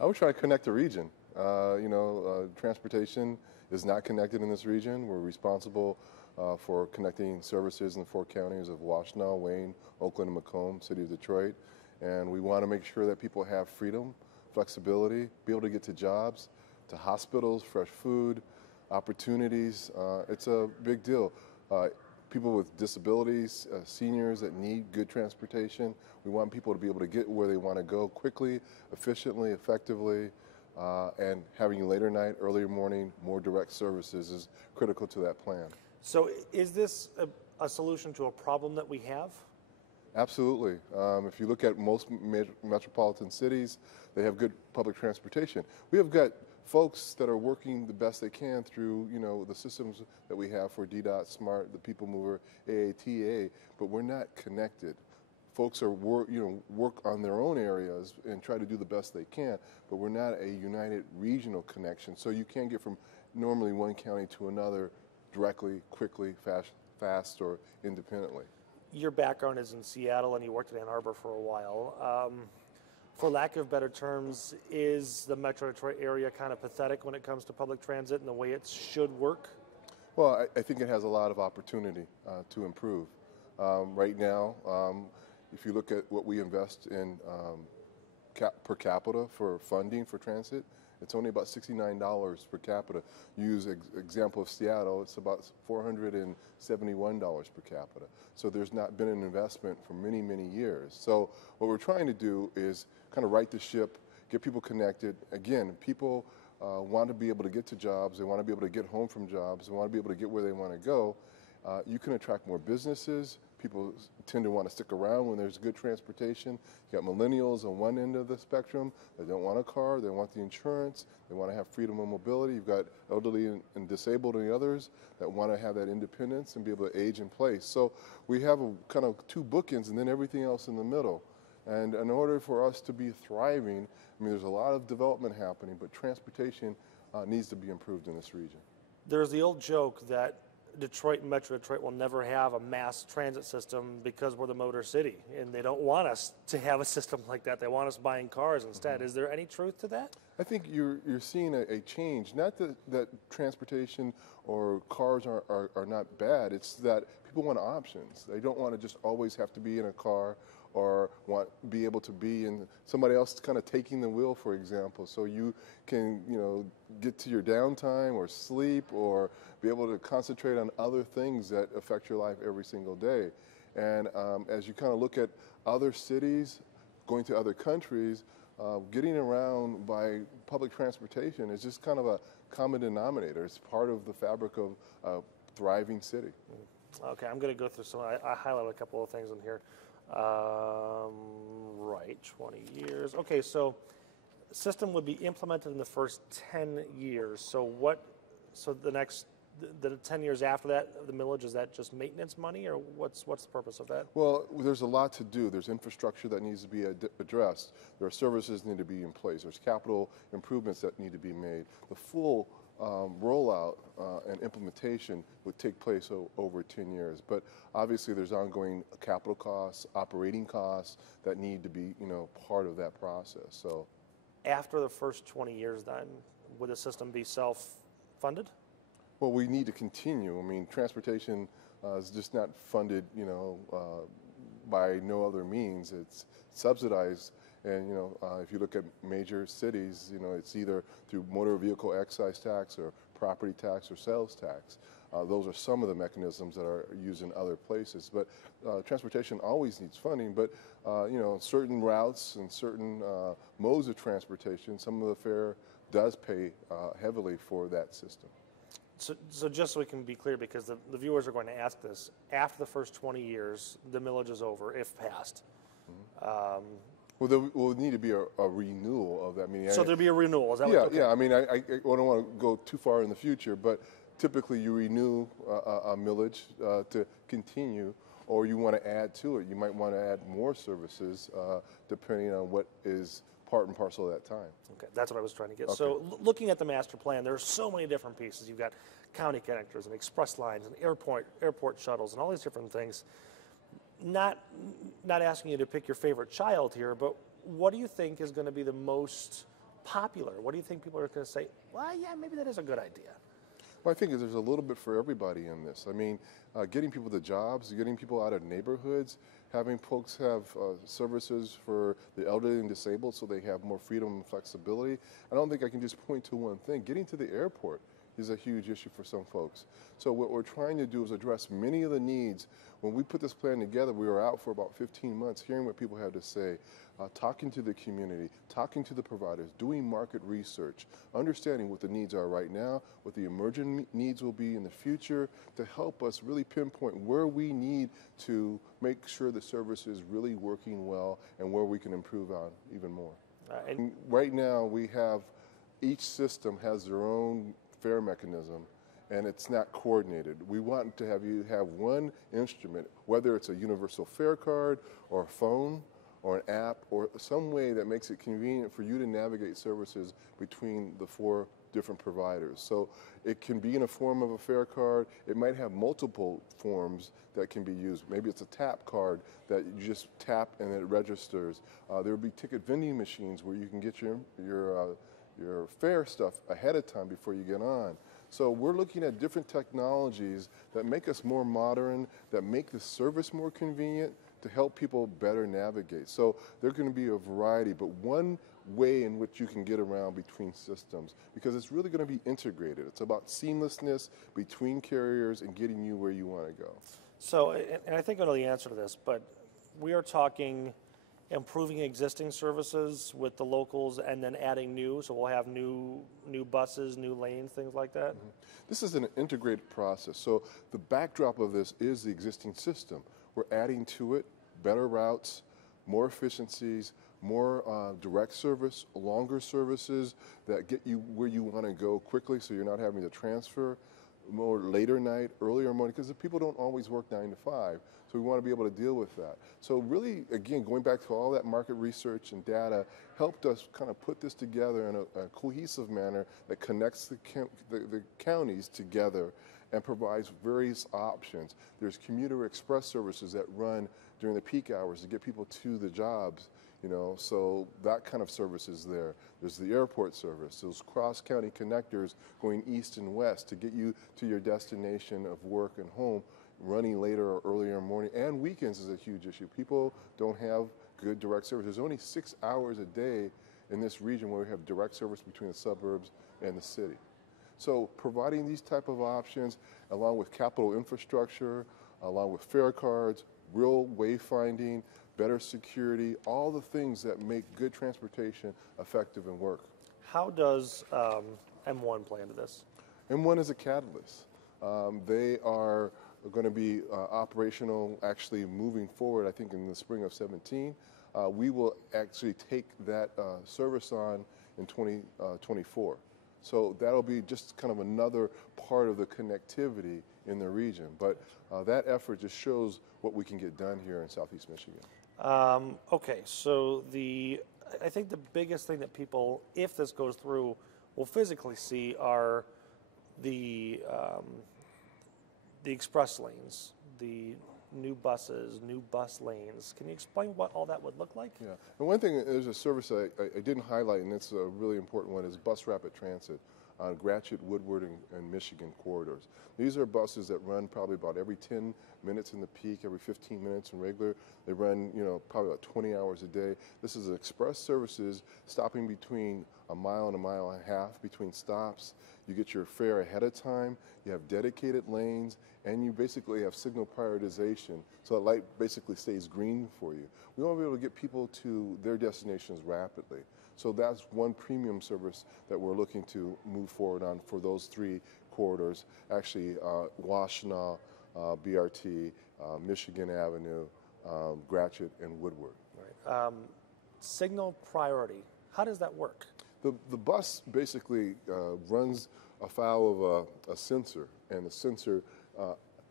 I would try to connect the region. Transportation is not connected in this region. We're responsible for connecting services in the 4 counties of Washtenaw, Wayne, Oakland, and Macomb, City of Detroit. And we want to make sure that people have freedom, flexibility, be able to get to jobs, to hospitals, fresh food, opportunities. It's a big deal. People with disabilities, seniors that need good transportation. We want people to be able to get where they want to go quickly, efficiently, effectively, and having later night, earlier morning, more direct services is critical to that plan. So is this a solution to a problem that we have? Absolutely. If you look at most major metropolitan cities, they have good public transportation. We have got folks that are working the best they can through, the systems that we have for DDOT, SMART, the People Mover, AATA, but we're not connected. Folks are work on their own areas and try to do the best they can, but we're not a united regional connection. So you can't get from normally one county to another directly, quickly, fast, or independently. Your background is in Seattle, and you worked in Ann Arbor for a while. For lack of better terms, is the Metro Detroit area kind of pathetic when it comes to public transit and the way it should work? Well, I think it has a lot of opportunity to improve. Right now, if you look at what we invest in per capita for funding for transit, it's only about $69 per capita. Use example of Seattle, it's about $471 per capita. So there's not been an investment for many, many years. So what we're trying to do is kind of right the ship, get people connected. Again, people want to be able to get to jobs, they want to be able to get home from jobs, they want to be able to get where they want to go. You can attract more businesses. People tend to want to stick around when there's good transportation. You got millennials on one end of the spectrum. They don't want a car. They want the insurance. They want to have freedom of mobility. You've got elderly and disabled and the others that want to have that independence and be able to age in place. So we have a kind of two bookends and then everything else in the middle. And in order for us to be thriving, there's a lot of development happening, but transportation needs to be improved in this region. There's the old joke that Detroit and Metro Detroit will never have a mass transit system because we're the motor city, and they don't want us to have a system like that. They want us buying cars instead. Mm-hmm. Is there any truth to that? I think you're seeing a change. Not that transportation or cars are not bad. It's that people want options. They don't want to just always have to be in a car or be able to be in somebody else kind of taking the wheel, for example. So you can, get to your downtime or sleep or be able to concentrate on other things that affect your life every single day. And as you kind of look at other cities, going to other countries, getting around by public transportation is just kind of a common denominator. It's part of the fabric of a thriving city. Okay, I'm going to go through some. I highlighted a couple of things in here. Right, 20 years. Okay, so system would be implemented in the first 10 years. So the 10 years after that, the millage, is that just maintenance money, or what's the purpose of that? Well, there's a lot to do. There's infrastructure that needs to be addressed. There are services that need to be in place. There's capital improvements that need to be made. The full rollout and implementation would take place over 10 years. But obviously there's ongoing capital costs, operating costs that need to be, part of that process. So after the first 20 years then, would the system be self-funded? Well, we need to continue. Transportation is just not funded, by no other means. It's subsidized. And, if you look at major cities, it's either through motor vehicle excise tax or property tax or sales tax. Those are some of the mechanisms that are used in other places. But transportation always needs funding. But, certain routes and certain modes of transportation, some of the fare does pay heavily for that system. So just so we can be clear, because the viewers are going to ask this, after the first 20 years, the millage is over, if passed. Mm-hmm. Well, there will need to be a renewal of that. So there'll be a renewal, is that what? Yeah, I don't want to go too far in the future, but typically you renew a millage to continue, or you want to add to it. You might want to add more services depending on what is part and parcel of that time. Okay, that's what I was trying to get. Okay. So looking at the master plan, there are so many different pieces. You've got county connectors and express lines and airport shuttles and all these different things. Not asking you to pick your favorite child here, but what do you think is going to be the most popular? What do you think people are going to say, well, yeah, maybe that is a good idea? Well, I think there's a little bit for everybody in this. I mean, getting people to jobs, getting people out of neighborhoods, having folks have services for the elderly and disabled so they have more freedom and flexibility. I don't think I can just point to one thing. Getting to the airport is a huge issue for some folks. So what we're trying to do is address many of the needs. When we put this plan together, we were out for about 15 months hearing what people had to say, talking to the community, talking to the providers, doing market research, understanding what the needs are right now, what the emerging needs will be in the future, to help us really pinpoint where we need to make sure the service is really working well and where we can improve on even more. And right now, we have, each system has their own fare mechanism, and it's not coordinated. We want to have you have one instrument, whether it's a universal fare card or a phone or an app or some way that makes it convenient for you to navigate services between the 4 different providers. So it can be in a form of a fare card. It might have multiple forms that can be used. Maybe it's a tap card that you just tap and it registers. There will be ticket vending machines where you can get your fare stuff ahead of time before you get on. So we're looking at different technologies that make us more modern, that make the service more convenient to help people better navigate. So there's going to be a variety, but one way in which you can get around between systems, because it's really going to be integrated. It's about seamlessness between carriers and getting you where you want to go. So, and I think I know the answer to this, but we are talking improving existing services with the locals and then adding new, so we'll have new buses, new lanes, things like that? Mm-hmm. This is an integrated process. So the backdrop of this is the existing system. We're adding to it better routes, more efficiencies, more direct service, longer services that get you where you want to go quickly so you're not having to transfer, more later night, earlier morning, because the people don't always work 9 to 5. So we want to be able to deal with that. So really, again, going back to all that market research and data helped us kind of put this together in a cohesive manner that connects the counties together and provides various options. There's commuter express services that run during the peak hours to get people to the jobs, you know, so that kind of service is there. There's the airport service, those cross-county connectors going east and west to get you to your destination of work and home, running later or earlier in the morning, and weekends is a huge issue. People don't have good direct service. There's only 6 hours a day in this region where we have direct service between the suburbs and the city. So providing these type of options, along with capital infrastructure, along with fare cards, real wayfinding, better security, all the things that make good transportation effective and work. How does M1 play into this? M1 is a catalyst. They are going to be operational actually moving forward, I think, in the spring of 17. We will actually take that service on in 2024. So that'll be just kind of another part of the connectivity in the region. But that effort just shows what we can get done here in Southeast Michigan. Okay, so I think the biggest thing that people, if this goes through, will physically see are the express lanes, the new buses, new bus lanes. Can you explain what all that would look like? Yeah, and one thing, there's a service I didn't highlight, and it's a really important one, is Bus Rapid Transit on Gratiot, Woodward, and Michigan corridors. These are buses that run probably about every 10 minutes in the peak, every 15 minutes in regular. They run, you know, probably about 20 hours a day. This is express services stopping between a mile and a mile and a half between stops. You get your fare ahead of time, you have dedicated lanes, and you basically have signal prioritization, so that light basically stays green for you. We want to be able to get people to their destinations rapidly. So that's one premium service that we're looking to move forward on for those 3 corridors, actually Washtenaw, BRT, Michigan Avenue, Gratiot, and Woodward. Right. Signal priority, how does that work? The bus basically runs afoul of a sensor, and the sensor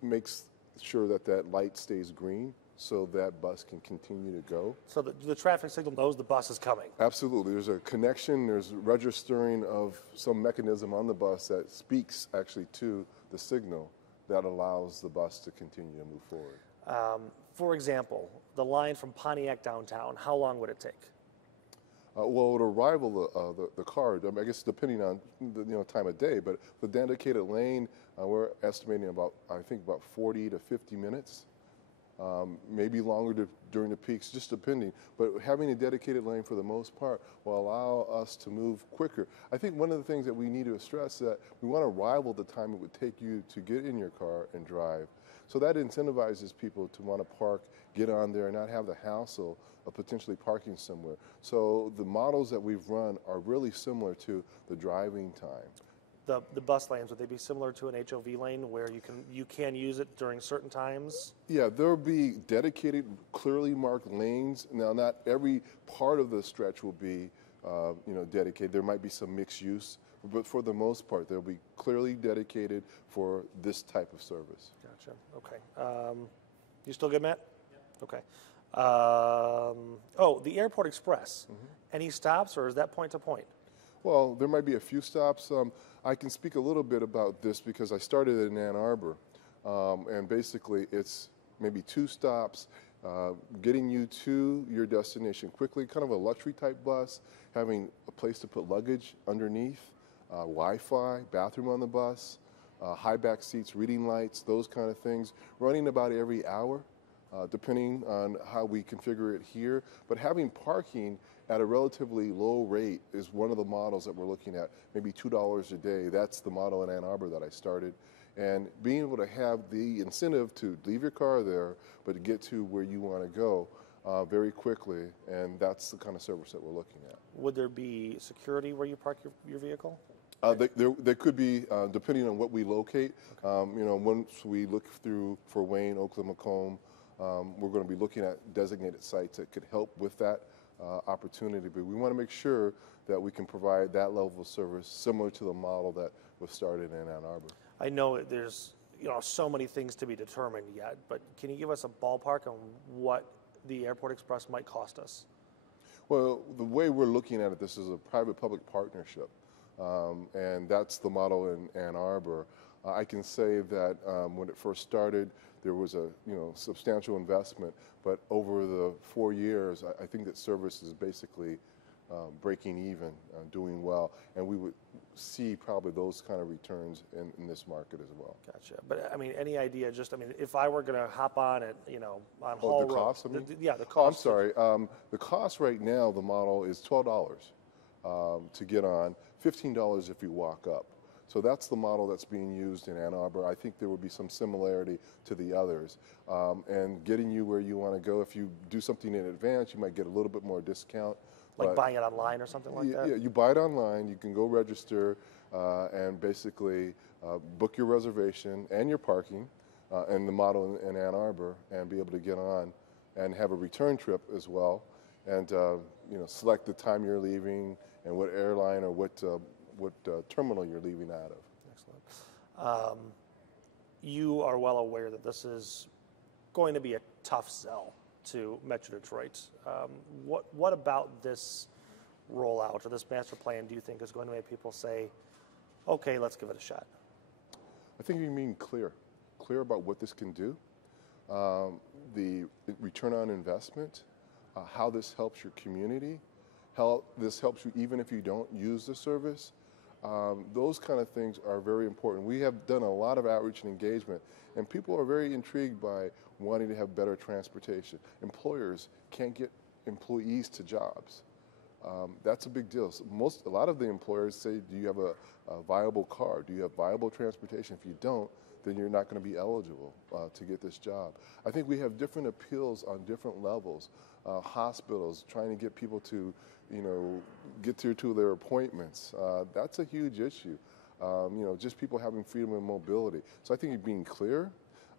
makes sure that that light stays green so that bus can continue to go. So the traffic signal knows the bus is coming? Absolutely. There's a connection, there's registering of some mechanism on the bus that speaks actually to the signal that allows the bus to continue to move forward. For example, the line from Pontiac downtown, how long would it take? Well, it'll rival the car. I guess depending on the time of day, but the dedicated lane, we're estimating about, I think, about 40 to 50 minutes. Maybe longer during the peaks, just depending. But having a dedicated lane for the most part will allow us to move quicker. I think one of the things that we need to stress is that we want to rival the time it would take you to get in your car and drive. So that incentivizes people to want to park, get on there, and not have the hassle of potentially parking somewhere. So the models that we've run are really similar to the driving time. The bus lanes, would they be similar to an HOV lane where you can use it during certain times? Yeah, there'll be dedicated, clearly marked lanes. Now, not every part of the stretch will be, dedicated. There might be some mixed use, but for the most part, they'll be clearly dedicated for this type of service. Gotcha. Okay. You still good, Matt? Yeah. Okay. The Airport Express. Mm-hmm. Any stops, or is that point to point? Well, there might be a few stops. I can speak a little bit about this because I started in Ann Arbor, and basically it's maybe 2 stops, getting you to your destination quickly, kind of a luxury type bus, having a place to put luggage underneath, Wi-Fi, bathroom on the bus, high back seats, reading lights, those kind of things, running about every hour. Depending on how we configure it here. But having parking at a relatively low rate is one of the models that we're looking at, maybe $2 a day. That's the model in Ann Arbor that I started. And being able to have the incentive to leave your car there, but to get to where you want to go very quickly, and that's the kind of service that we're looking at. Would there be security where you park your vehicle? There could be, depending on what we locate. Okay. Once we look through for Wayne, Oakland, Macomb, we're going to be looking at designated sites that could help with that opportunity, but we want to make sure that we can provide that level of service similar to the model that was started in Ann Arbor. I know there's so many things to be determined yet, but can you give us a ballpark on what the Airport Express might cost us? Well, the way we're looking at it, this is a private-public partnership, and that's the model in Ann Arbor. I can say that when it first started, there was a substantial investment, but over the 4 years, I think that service is basically breaking even, doing well, and we would see probably those kind of returns in this market as well. Gotcha. But I mean, any idea? If I were going to hop on it, on Hall Road. The cost? I mean? The cost. Oh, I'm sorry. The cost right now, the model is $12 to get on, $15 if you walk up. So that's the model that's being used in Ann Arbor. I think there would be some similarity to the others. And getting you where you want to go, if you do something in advance, you might get a little bit more discount. Like buying it online or something like that? Yeah, you buy it online, you can go register and basically book your reservation and your parking and the model in Ann Arbor and be able to get on and have a return trip as well. And select the time you're leaving and what airline or what terminal you're leaving out of. Excellent. You are well aware that this is going to be a tough sell to Metro Detroit. What about this rollout or this master plan do you think is going to make people say, okay, let's give it a shot? I think you mean clear about what this can do, the return on investment, how this helps your community, how this helps you even if you don't use the service. Those kind of things are very important. We have done a lot of outreach and engagement, and people are very intrigued by wanting to have better transportation. Employers can't get employees to jobs. That's a big deal. So a lot of the employers say, do you have a viable car? Do you have viable transportation? If you don't, then you're not going to be eligible to get this job. I think we have different appeals on different levels. Hospitals, trying to get people to, get to their appointments. That's a huge issue. Just people having freedom and mobility. So I think it's being clear.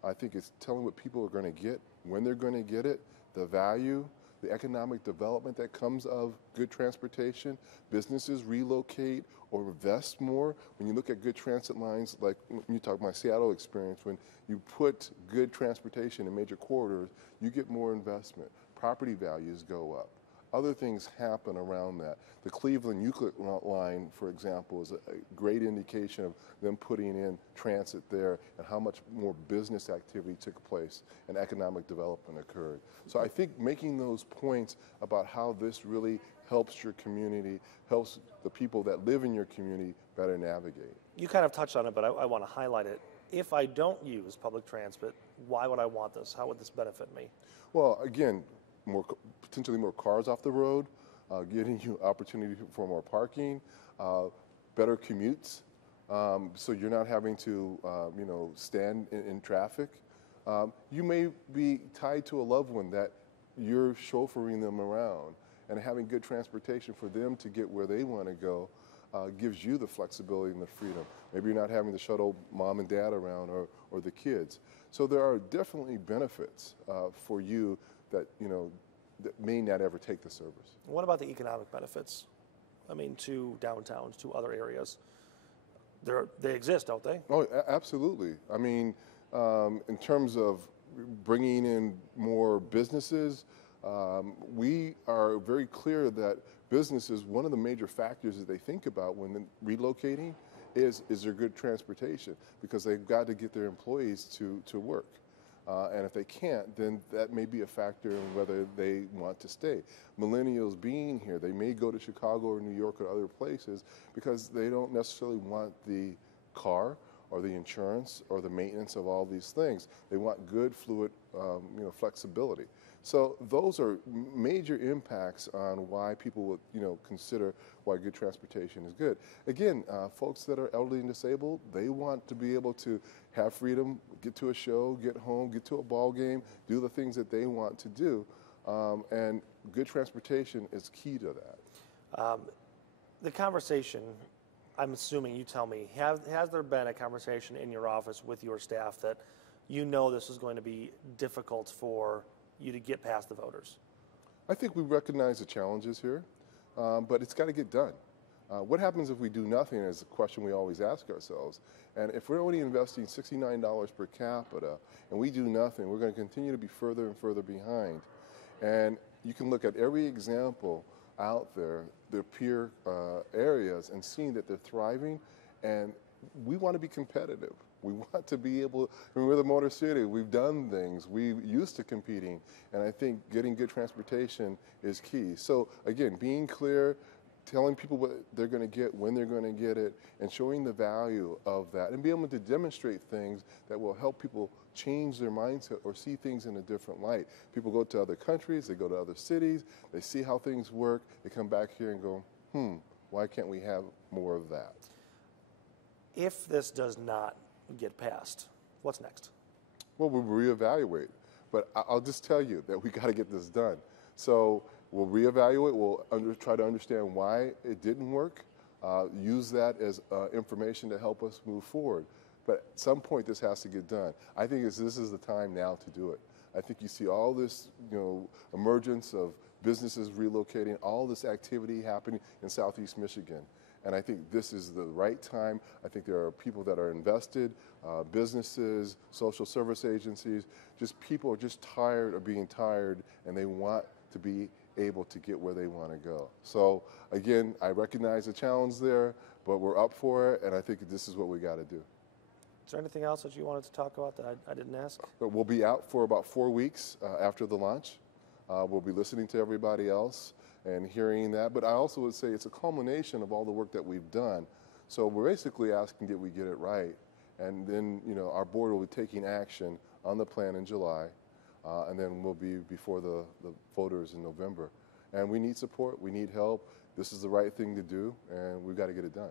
I think it's telling what people are going to get, when they're going to get it, the value, the economic development that comes of good transportation. Businesses relocate or invest more. When you look at good transit lines, like when you talk my Seattle experience, when you put good transportation in major corridors, you get more investment. Property values go up. Other things happen around that. The Cleveland-Euclid line, for example, is a great indication of them putting in transit there and how much more business activity took place and economic development occurred. So I think making those points about how this really helps your community, helps the people that live in your community better navigate. You kind of touched on it, but I want to highlight it. If I don't use public transit, why would I want this? How would this benefit me? Well, again, potentially more cars off the road, getting you opportunity for more parking, better commutes, so you're not having to, stand in traffic. You may be tied to a loved one that you're chauffeuring them around, and having good transportation for them to get where they want to go gives you the flexibility and the freedom. Maybe you're not having to shuttle mom and dad around or the kids. So there are definitely benefits for you that, that may not ever take the service. What about the economic benefits? I mean, to downtowns, to other areas. They exist, don't they? Oh, absolutely. I mean, in terms of bringing in more businesses, we are very clear that businesses, one of the major factors that they think about when relocating is there good transportation, because they've got to get their employees to work. And if they can't, then that may be a factor in whether they want to stay. Millennials being here, they may go to Chicago or New York or other places because they don't necessarily want the car or the insurance or the maintenance of all these things. They want good, fluid, flexibility. So those are major impacts on why people would, consider why good transportation is good. Again, folks that are elderly and disabled, they want to be able to have freedom, get to a show, get home, get to a ball game, do the things that they want to do, and good transportation is key to that. The conversation, I'm assuming you tell me, has there been a conversation in your office with your staff that this is going to be difficult for you to get past the voters? I think we recognize the challenges here, but it's got to get done. What happens if we do nothing is a question we always ask ourselves. And if we're only investing $69 per capita and we do nothing, we're going to continue to be further and further behind. And you can look at every example out there, their peer areas, and seeing that they're thriving. And we want to be competitive. We want to be able, we're the Motor City, we've done things, we're used to competing, and I think getting good transportation is key. So again, being clear, telling people what they're going to get, when they're going to get it, and showing the value of that, and be able to demonstrate things that will help people change their mindset or see things in a different light. People go to other countries, they go to other cities, they see how things work, they come back here and go, why can't we have more of that? If this does not get passed, what's next? Well, we'll reevaluate. But I'll just tell you that we got to get this done. So we'll reevaluate. We'll try to understand why it didn't work. Use that as information to help us move forward. But at some point, this has to get done. I think this is the time now to do it. I think you see all this, emergence of businesses relocating, all this activity happening in Southeast Michigan. And I think this is the right time. I think there are people that are invested, businesses, social service agencies, just people are just tired of being tired, and they want to be able to get where they want to go. So again, I recognize the challenge there, but we're up for it, and I think this is what we got to do. Is there anything else that you wanted to talk about that I didn't ask? But we'll be out for about 4 weeks after the launch. We'll be listening to everybody else and hearing that. But I also would say it's a culmination of all the work that we've done. So we're basically asking, did we get it right? And then, our board will be taking action on the plan in July, and then we'll be before the voters in November. And we need support, we need help. This is the right thing to do, and we've got to get it done.